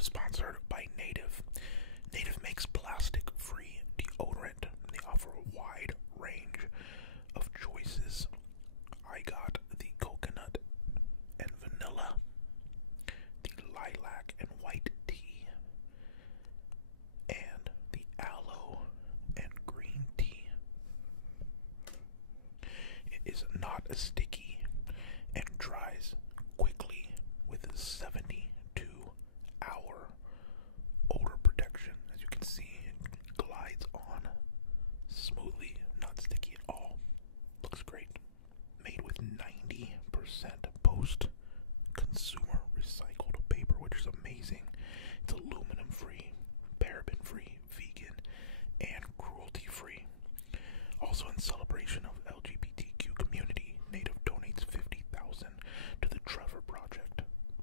is sponsored by Native. Native makes plastic-free deodorant, and they offer a wide range of choices. I got the coconut and vanilla, the lilac and white tea, and the aloe and green tea. It is not sticky and dries quickly with 72-hour odor protection. As you can see, it glides on smoothly, not sticky at all. Looks great. Made with 90% post-consumer recycled paper, which is amazing. It's aluminum-free, paraben-free, vegan, and cruelty-free. Also, in celebration of LGBTQ community, Native donates $50,000 to the Trevor Project,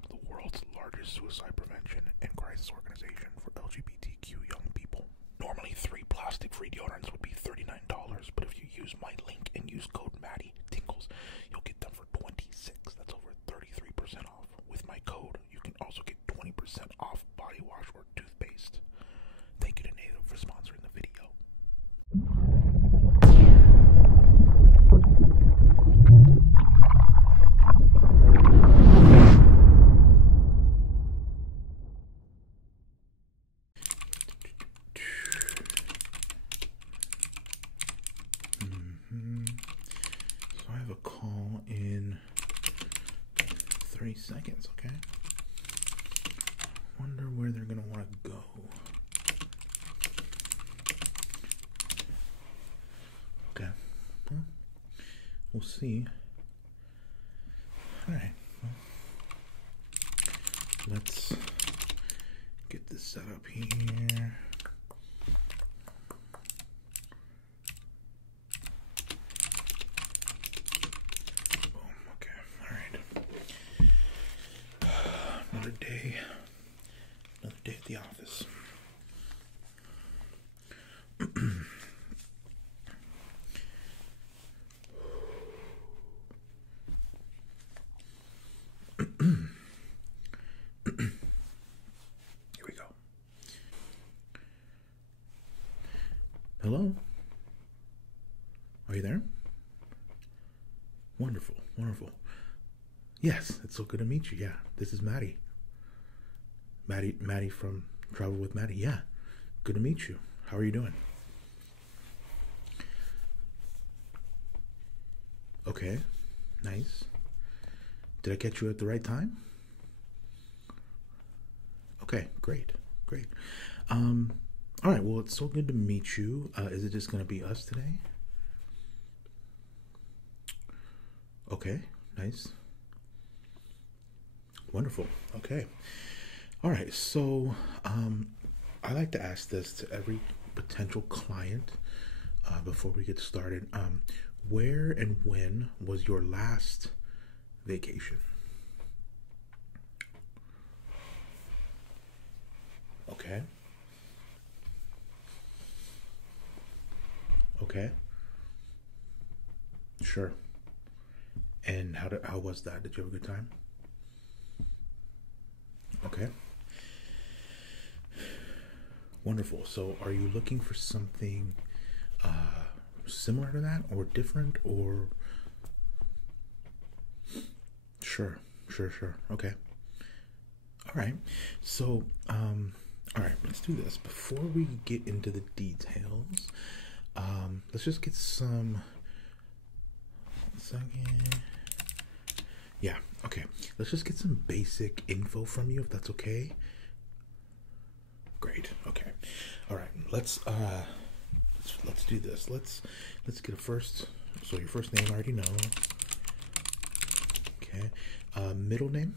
the world's largest suicide prevention and crisis organization for LGBTQ young people. Normally, 3 plastic-free deodorants would be $39, but if you use my link and use code MattyTingles, you'll get them for $26. That's over 33% off. With my code, you can also get 20% off body wash or toothpaste. Thank you to Native for sponsoring the video. So I have a call in 30 seconds, okay? Wonder where they're gonna want to go. Okay. Well, we'll see. Alright. Well, let's get this set up here. Another day at the office. Here we go. Hello? Are you there? Wonderful, wonderful. Yes, it's so good to meet you. Yeah, this is Matty. Matty from Travel with Matty. Yeah, good to meet you. How are you doing? Okay, nice. Did I catch you at the right time? Okay, great. All right, well, it's so good to meet you. Is it just going to be us today? Okay, nice. Wonderful. Okay. All right. So, I like to ask this to every potential client before we get started. Where and when was your last vacation? Okay. Okay. Sure. And how was that? Did you have a good time? Okay. Wonderful. So are you looking for something similar to that or different or? Sure. Okay. All right. So, all right, let's do this. Before we get into the details, let's just get some, yeah, okay. Let's just get some basic info from you, if that's okay. Great. Okay. All right. Let's do this. Let's get a first. So your first name I already know. Okay. Middle name.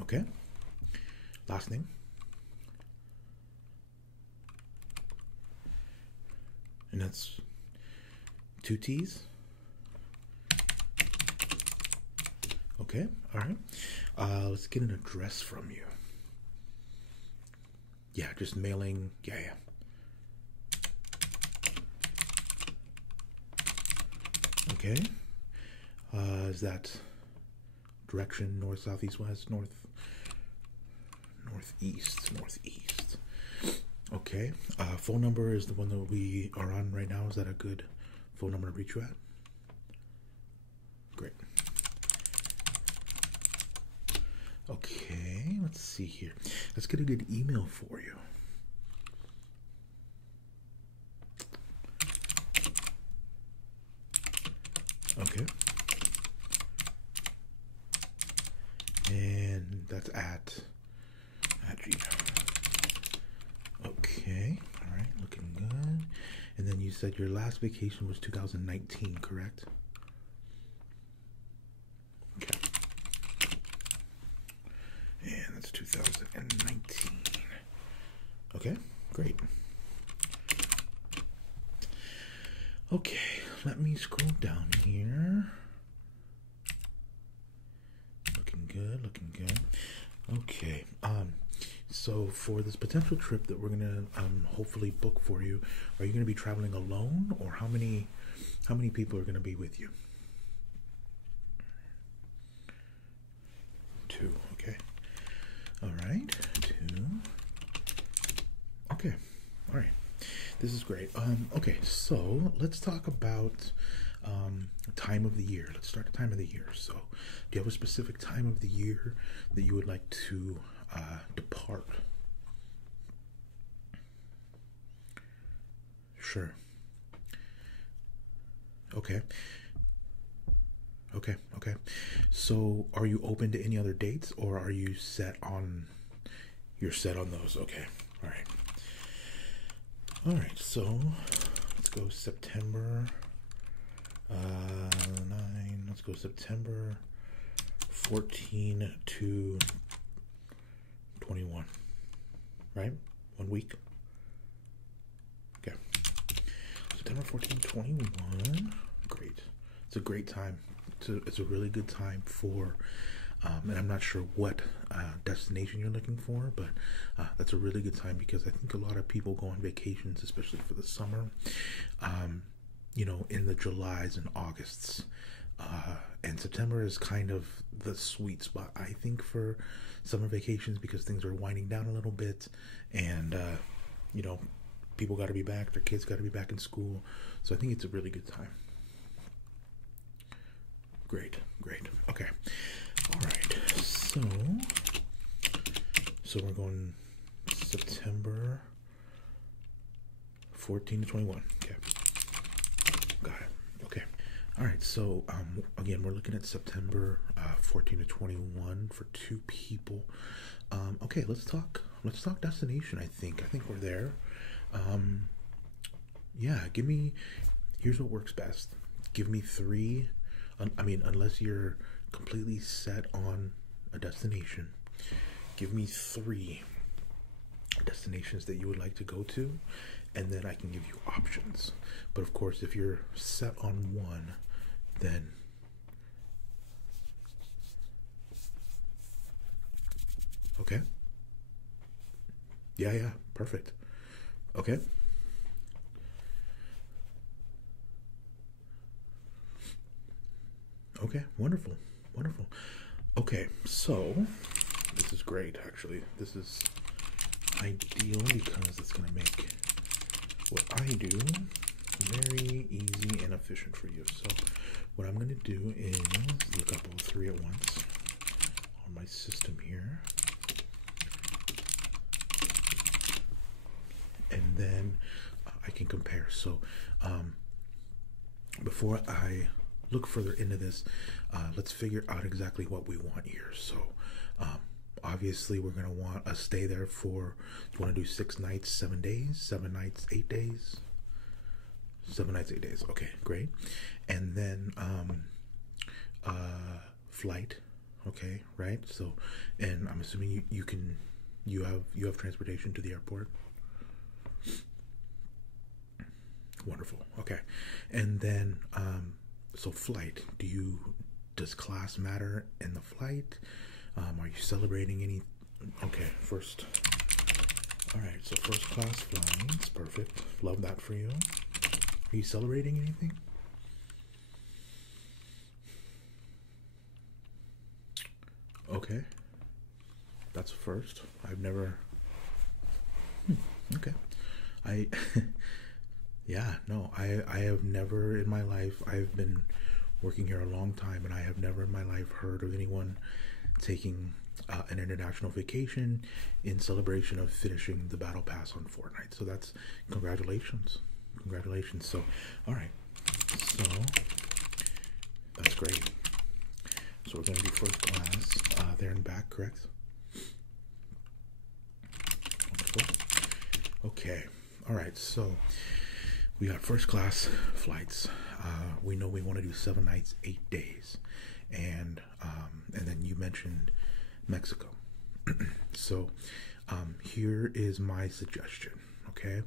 Okay. Last name. And that's 2 T's. Okay, all right. Let's get an address from you. Yeah, just mailing. Yeah. Okay. is that direction north, south, east, west, northeast. Okay. Phone number is the one that we are on right now. Is that a good phone number to reach you at? Great. Okay, let's see here. Let's get a good email for you. Okay. And that's at Gmail. Okay. All right. Looking good. And then you said your last vacation was 2019, correct? Okay. And that's 2019. Okay. Great. Okay. Let me scroll down here. Looking good, looking good. Okay. So for this potential trip that we're gonna hopefully book for you, are you gonna be traveling alone, or how many people are gonna be with you? 2. Okay. All right. 2. Okay. All right. This is great. Okay, so let's talk about time of the year. Let's start the time of the year. So, do you have a specific time of the year that you would like to depart? Sure. Okay. Okay. Okay. So, are you open to any other dates, or are you set on? You're set on those. Okay. All right. All right, so let's go September 9. Let's go September 14 to 21. Right? 1 week. Okay. September 14 to 21. Great. It's a great time. It's a really good time for. And I'm not sure what destination you're looking for, but that's a really good time because I think a lot of people go on vacations, especially for the summer, you know, in the Julys and Augusts. And September is kind of the sweet spot, I think, for summer vacations because things are winding down a little bit and, you know, people got to be back, their kids got to be back in school. So I think it's a really good time. Great, great. Okay. All right, so we're going September 14 to 21. Okay, got it. Okay, all right. So again, we're looking at September 14 to 21 for 2 people. Okay, let's talk destination. I think we're there. Yeah, here's what works best. Give me 3. I mean, unless you're completely set on a destination, give me 3 destinations that you would like to go to, and then I can give you options. But of course, if you're set on one, then okay. Yeah, perfect. Okay. Okay, wonderful. Okay, so this is great, actually. This is ideal because it's going to make what I do very easy and efficient for you. So what I'm going to do is look up all 3 at once on my system here. And then I can compare. So before I look further into this, let's figure out exactly what we want here. So obviously we're going to want a stay there for, you want to do 6 nights 7 days, 7 nights 8 days, 7 nights 8 days. Okay, great. And then flight. Okay, right? So, and I'm assuming you have transportation to the airport. Wonderful. Okay. And then so flight, does class matter in the flight? Are you celebrating any? Okay, first. All right, so first class flights, perfect. Love that for you. Are you celebrating anything? Okay. That's a first. I've never. Okay. I. Yeah, no, I have never in my life, I've been working here a long time, and I have never in my life heard of anyone taking an international vacation in celebration of finishing the battle pass on Fortnite. So that's congratulations. Congratulations. So, all right. So, that's great. So we're going to do first class there and back, correct? Wonderful. Okay. All right. So we got first class flights. We know we want to do 7 nights, 8 days, and then you mentioned Mexico. So here is my suggestion. Okay,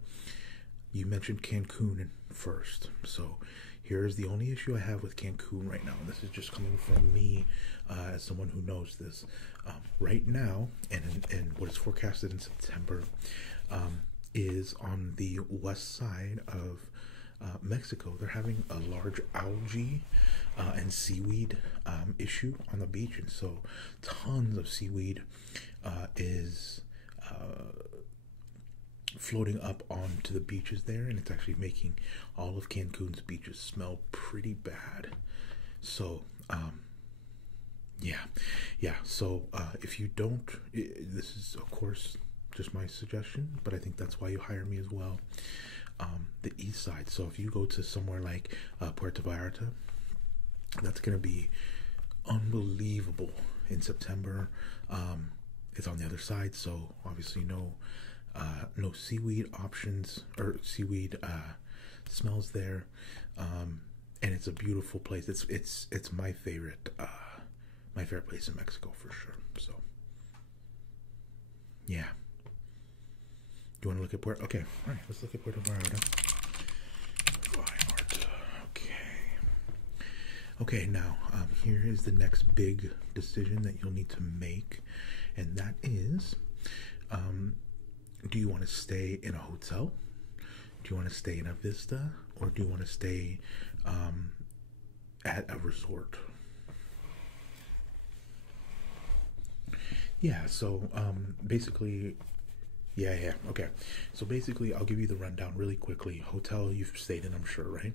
you mentioned Cancun first. So here's the only issue I have with Cancun right now. This is just coming from me as someone who knows this. Right now, and what is forecasted in September, is on the west side of Mexico. They're having a large algae and seaweed issue on the beach, and so tons of seaweed is floating up onto the beaches there, and it's actually making all of Cancun's beaches smell pretty bad. So yeah, so if you don't, this is of course just my suggestion, but I think that's why you hire me as well. The east side. So if you go to somewhere like Puerto Vallarta, that's going to be unbelievable in September. It's on the other side, so obviously no seaweed options or seaweed smells there, and it's a beautiful place. It's my favorite place in Mexico for sure. So yeah. You want to look at Puerto? Okay, all right. Let's look at Puerto Vallarta. Okay. Now here is the next big decision that you'll need to make, and that is, do you want to stay in a hotel? Do you want to stay in a vista, or do you want to stay at a resort? Yeah. So basically. Yeah. Okay. So basically, I'll give you the rundown really quickly. Hotel you've stayed in, I'm sure, right?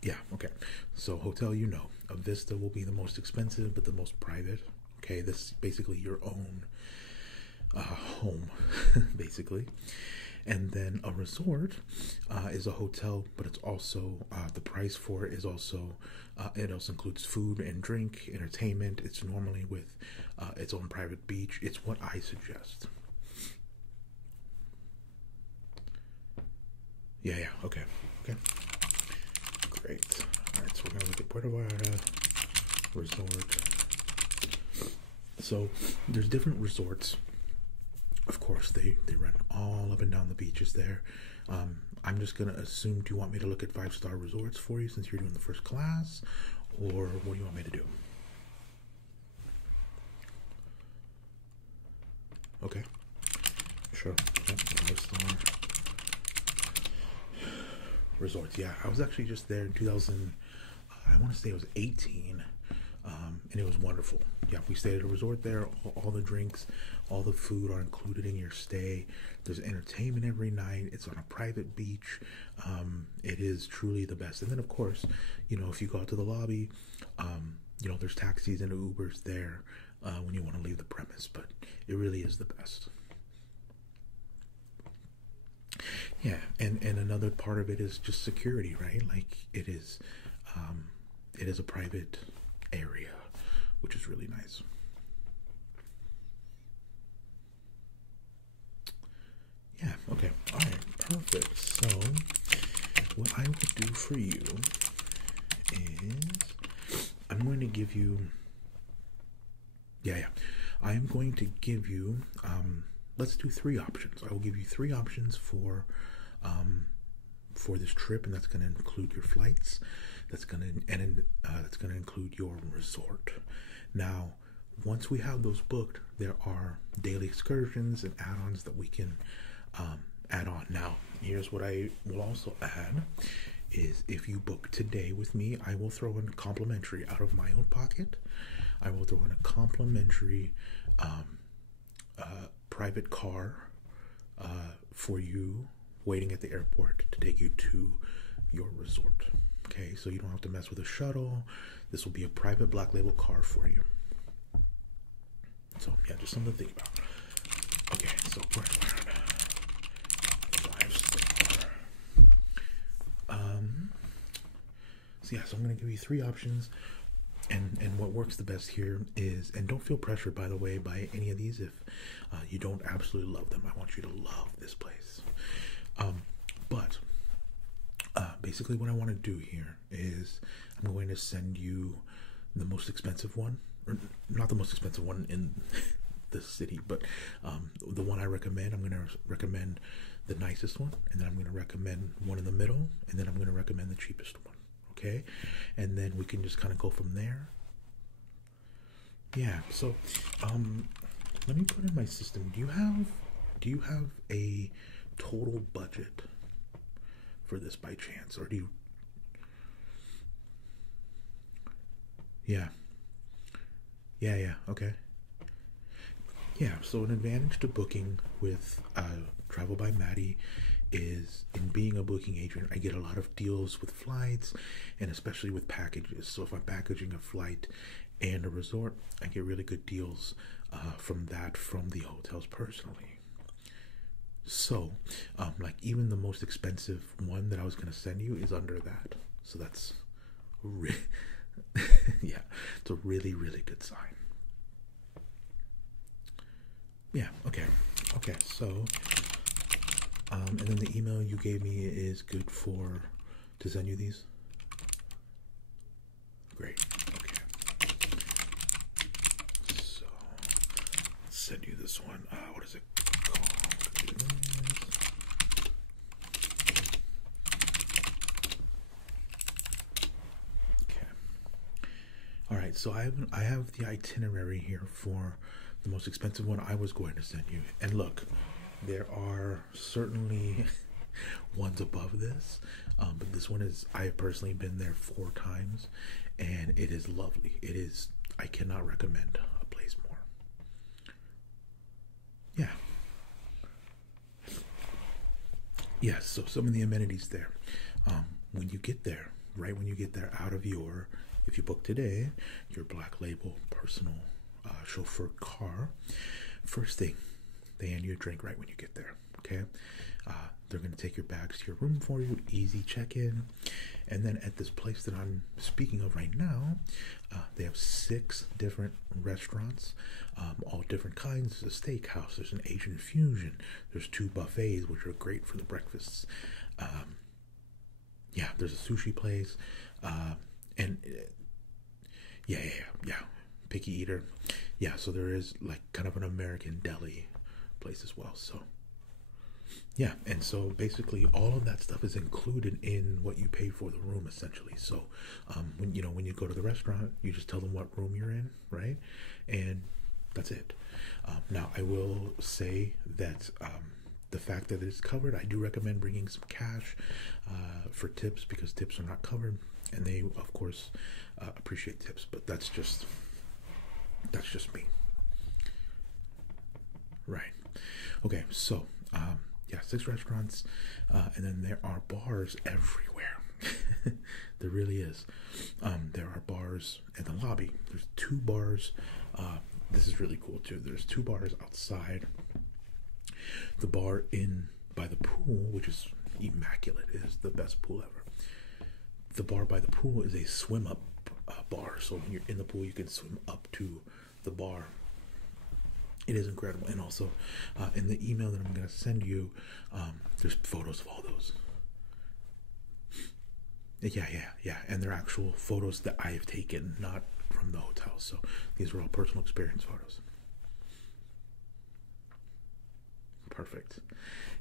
Yeah. Okay. So hotel, a vista will be the most expensive, but the most private. Okay. This is basically your own home, basically. And then a resort is a hotel, but it's also the price for it is also it also includes food and drink, entertainment. It's normally with its own private beach. It's what I suggest. Yeah. Okay. Great. All right. So we're gonna look at Puerto Vallarta resort. So there's different resorts. Of course, they run all up and down the beaches there. I'm just gonna assume. Do you want me to look at 5-star resorts for you since you're doing the first class, or what do you want me to do? Okay. Sure. Yep, 5-star resorts. Yeah, I was actually just there in 2000. I want to say it was 18, and it was wonderful. Yeah, we stayed at a resort there. All the drinks, all the food are included in your stay. There's entertainment every night. It's on a private beach. It is truly the best. And then, of course, if you go out to the lobby, there's taxis and Ubers there when you want to leave the premise. But it really is the best. Yeah, and another part of it is just security, right? Like it is a private area, which is really nice. Yeah, okay, all right, perfect. So what I would do for you is I'm going to give you, I am going to give you, let's do 3 options. I will give you 3 options for this trip, and that's going to include your flights. That's going to include your resort. Now, once we have those booked, there are daily excursions and add-ons that we can add on. Now, here's what I will also add is if you book today with me, I will throw in complimentary out of my own pocket. I will throw in a complimentary private car for you waiting at the airport to take you to your resort. Okay, so you don't have to mess with a shuttle. This will be a private black label car for you. So yeah, just something to think about. Okay, so we're at 5-star. So yeah, so I'm gonna give you 3 options, and what works the best here is, and don't feel pressured by the way by any of these if you don't absolutely love them. I want you to love this place. But basically what I want to do here is I'm going to send you the most expensive one, or not the most expensive one in the city, but the one I recommend. I'm going to recommend the nicest one, and then I'm going to recommend one in the middle, and then I'm going to recommend the cheapest one. Okay, and then we can just kind of go from there. Yeah, so let me put in my system. Do you have a total budget for this by chance, or do you? Yeah, okay. Yeah, so an advantage to booking with Travel by Matty is, in being a booking agent, I get a lot of deals with flights and especially with packages. So if I'm packaging a flight and a resort, I get really good deals from the hotels personally. So like even the most expensive one that I was going to send you is under that. So that's yeah, it's a really, really good sign. Yeah, okay, so and then the email you gave me is good to send you these? Great, okay. So, let's send you this one. What is it called? Okay. Alright, so I have the itinerary here for the most expensive one I was going to send you. And look, there are certainly ones above this, but this one is, I have personally been there 4 times, and it is lovely. It is, I cannot recommend a place more. Yeah. Yes, so some of the amenities there. When you get there, right when you get there out of your, if you book today, your black label personal chauffeur car, first thing, they hand you a drink right when you get there. Okay, they're going to take your bags to your room for you, easy check-in. And then at this place that I'm speaking of right now, they have 6 different restaurants, all different kinds. There's a steakhouse, there's an Asian fusion, there's 2 buffets which are great for the breakfasts. Yeah, there's a sushi place, and yeah, picky eater. Yeah, so there is like kind of an American deli place as well. So yeah, and so basically all of that stuff is included in what you pay for the room essentially. So when you go to the restaurant, you just tell them what room you're in, right? And that's it. Now I will say that the fact that it's covered, I do recommend bringing some cash for tips, because tips are not covered, and they of course appreciate tips, but that's just me. Right. Okay, so yeah, 6 restaurants, and then there are bars everywhere. There really is. There are bars in the lobby. There's 2 bars. This is really cool too. There's 2 bars outside. The bar in by the pool, which is immaculate, it is the best pool ever. The bar by the pool is a swim up bar, so when you're in the pool you can swim up to the bar. It is incredible. And also in the email that I'm going to send you, there's photos of all those. Yeah, and they're actual photos that I have taken, not from the hotel. So these are all personal experience photos. Perfect.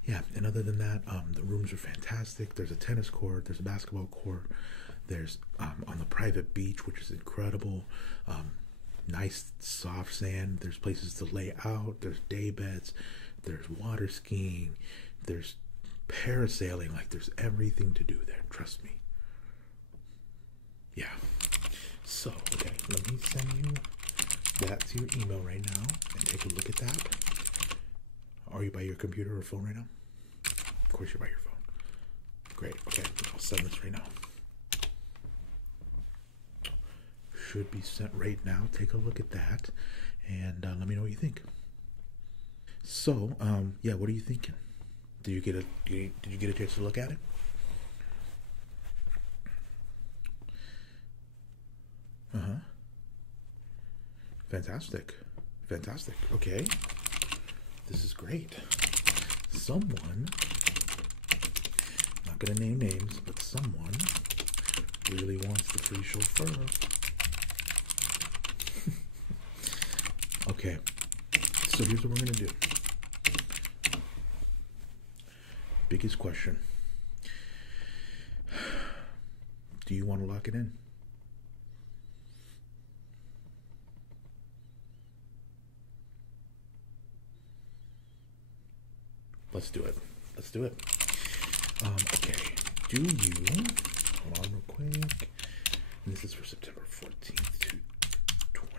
Yeah, and other than that, the rooms are fantastic. There's a tennis court, there's a basketball court, there's on the private beach, which is incredible, nice soft sand. There's places to lay out, there's day beds, there's water skiing, there's parasailing. Like, there's everything to do there, trust me. Yeah. So, okay, let me send you that to your email right now and take a look at that. Are you by your computer or phone right now? Of course you're by your phone. Great. Okay, I'll send this right now. Should be sent right now. Take a look at that and let me know what you think. So, yeah, what are you thinking? Did you get a chance to look at it? Uh-huh. Fantastic. Fantastic. Okay. This is great. Someone, not gonna name names, but someone really wants the free chauffeur. Okay. So here's what we're gonna do. Biggest question. Do you want to lock it in? Let's do it. Let's do it. Okay. Do you... Hold on real quick. And this is for September 14th to 21.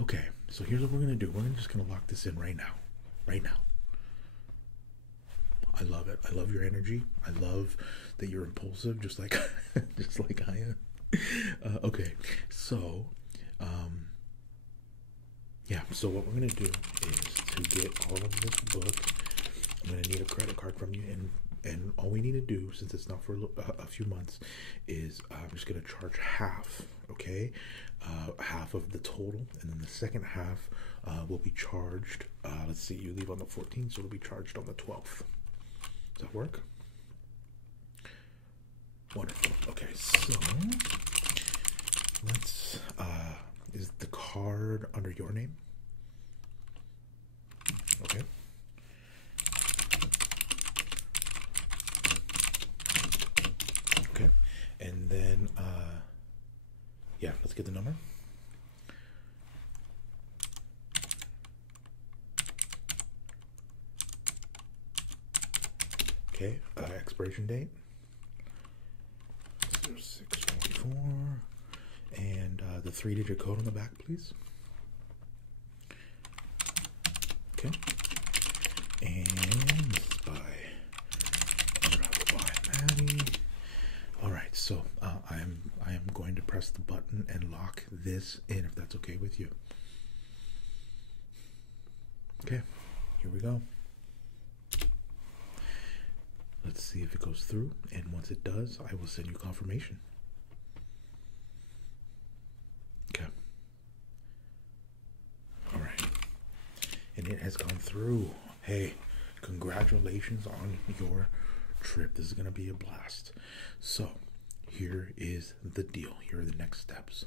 Okay. So here's what we're going to do. We're just going to lock this in right now. Right now. I love it. I love your energy. I love that you're impulsive, just like just like I am. Okay. So, yeah, so what we're going to do is to get all of this book, I'm going to need a credit card from you, and all we need to do, since it's not for a few months, is I'm just going to charge half, okay? Half of the total, and then the second half will be charged, let's see, you leave on the 14th, so it'll be charged on the 12th. Does that work? Wonderful. Okay, so let's, is the card under your name? Okay. Okay. And then, yeah, let's get the number. Okay, expiration date. 0624. And the 3-digit code on the back, please. Okay. And this is by Matty. All right, so I am going to press the button and lock this in, if that's okay with you. Okay, here we go. Let's see if it goes through, and once it does, I will send you confirmation. Okay. All right. And it has gone through. Hey, congratulations on your trip. This is going to be a blast. So, here is the deal. Here are the next steps.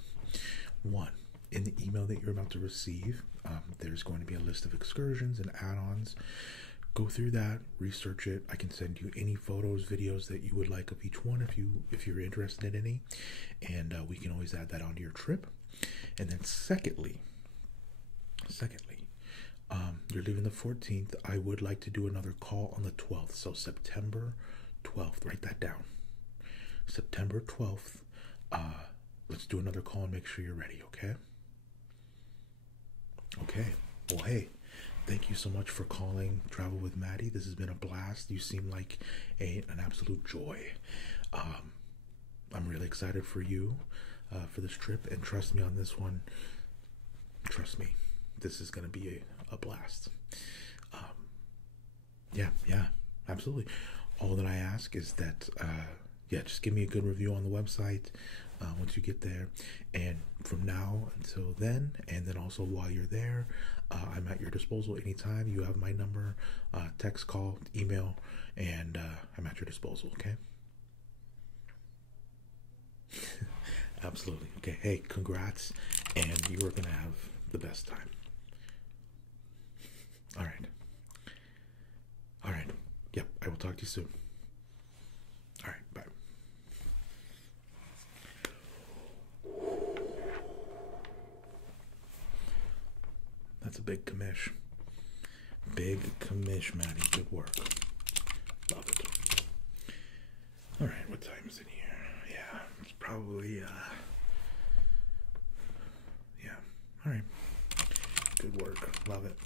1, in the email that you're about to receive, there's going to be a list of excursions and add-ons. Go through that, research it. I can send you any photos, videos that you would like of each one if you're interested in any, and we can always add that onto your trip. And then secondly, you're leaving the 14th. I would like to do another call on the 12th. So September 12th, write that down. September 12th, let's do another call and make sure you're ready, okay? Okay, well, hey, thank you so much for calling Travel with Matty. This has been a blast. You seem like an absolute joy. I'm really excited for you, for this trip, and trust me on this one. Trust me, this is going to be a blast. Yeah, absolutely. All that I ask is that, yeah, just give me a good review on the website once you get there. And from now until then, and then also while you're there, I'm at your disposal anytime. You have my number, text, call, email, and I'm at your disposal, okay? Absolutely. Okay, hey, congrats, and you are going to have the best time. All right. Yep, I will talk to you soon. All right, bye. That's a big commish. Big commish, Matty. Good work. Love it. Alright, what time is it here? Yeah, it's probably, yeah. Alright. Good work. Love it.